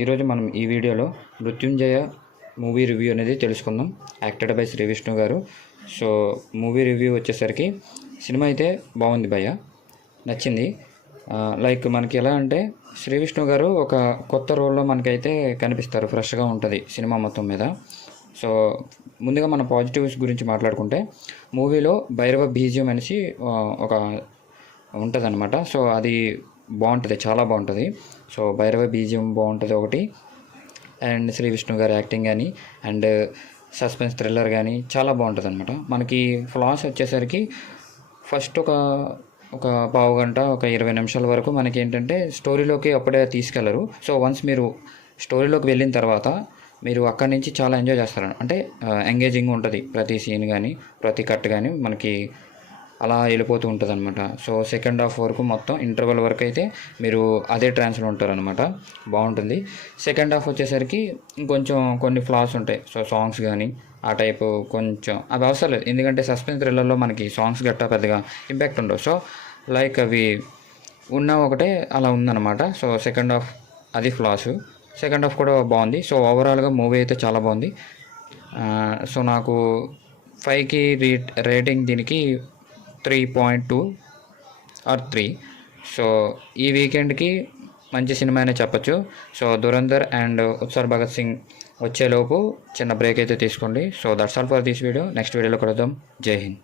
ఈరోజు మనం ఈ వీడియోలో మృత్యుంజయ మూవీ రివ్యూ అనేది తెలుసుకుందాం. యాక్టెడ్ బై శ్రీ విష్ణు గారు. సో మూవీ రివ్యూ వచ్చేసరికి సినిమా అయితే బాగుంది భయ్య, నచ్చింది. లైక్ మనకి ఎలా అంటే శ్రీ విష్ణు గారు ఒక కొత్త రోల్లో మనకైతే కనిపిస్తారు, ఫ్రెష్గా ఉంటుంది సినిమా మొత్తం మీద. సో ముందుగా మన పాజిటివ్స్ గురించి మాట్లాడుకుంటే మూవీలో భైరవ బీజియం అనేసి ఒక ఉంటుంది అనమాట. సో అది బాగుంటుంది, చాలా బాగుంటుంది. సో భైరవ బీజియం బాగుంటుంది ఒకటి, అండ్ శ్రీ విష్ణు గారి యాక్టింగ్ కానీ అండ్ సస్పెన్స్ థ్రిల్లర్ కానీ చాలా బాగుంటుంది అనమాట. మనకి ఫ్లాస్ వచ్చేసరికి ఫస్ట్ ఒక పావు గంట, ఒక 20 నిమిషాల వరకు మనకి ఏంటంటే స్టోరీలోకి అప్పుడే తీసుకెళ్లరు. సో వన్స్ మీరు స్టోరీలోకి వెళ్ళిన తర్వాత మీరు అక్కడి నుంచి చాలా ఎంజాయ్ చేస్తారు. అంటే ఎంగేజింగ్ ఉంటుంది ప్రతి సీన్ కానీ ప్రతి కట్ కానీ మనకి అలా వెళ్ళిపోతూ ఉంటుంది అనమాట. సో సెకండ్ హాఫ్ వరకు మొత్తం ఇంటర్వెల్ వరకు అయితే మీరు అదే ట్రాన్స్లో ఉంటారనమాట, బాగుంటుంది. సెకండ్ హాఫ్ వచ్చేసరికి ఇంకొంచెం కొన్ని ఫ్లాస్ ఉంటాయి. సో సాంగ్స్ కానీ ఆ టైపు కొంచెం అవి అవసరం లేదు, ఎందుకంటే సస్పెన్స్ థ్రిల్లర్లో మనకి సాంగ్స్ గట్టా పెద్దగా ఇంపాక్ట్ ఉండవు. సో లైక్ అవి ఉన్న ఒకటే అలా ఉందన్నమాట. సో సెకండ్ హాఫ్ అది ఫ్లాసు, సెకండ్ హాఫ్ కూడా బాగుంది. సో ఓవరాల్గా మూవీ అయితే చాలా బాగుంది. సో నాకు 5కి రేటింగ్ దీనికి 3.2 ఆర్ 3. సో ఈ వీకెండ్కి మంచి సినిమా అనే చెప్పచ్చు. సో దురంధర్ అండ్ ఉత్సర్ భగత్ సింగ్ వచ్చేలోపు చిన్న బ్రేక్ అయితే తీసుకోండి. So that's all for this video. Next వీడియోలో కలుద్దాం. జై హింద్.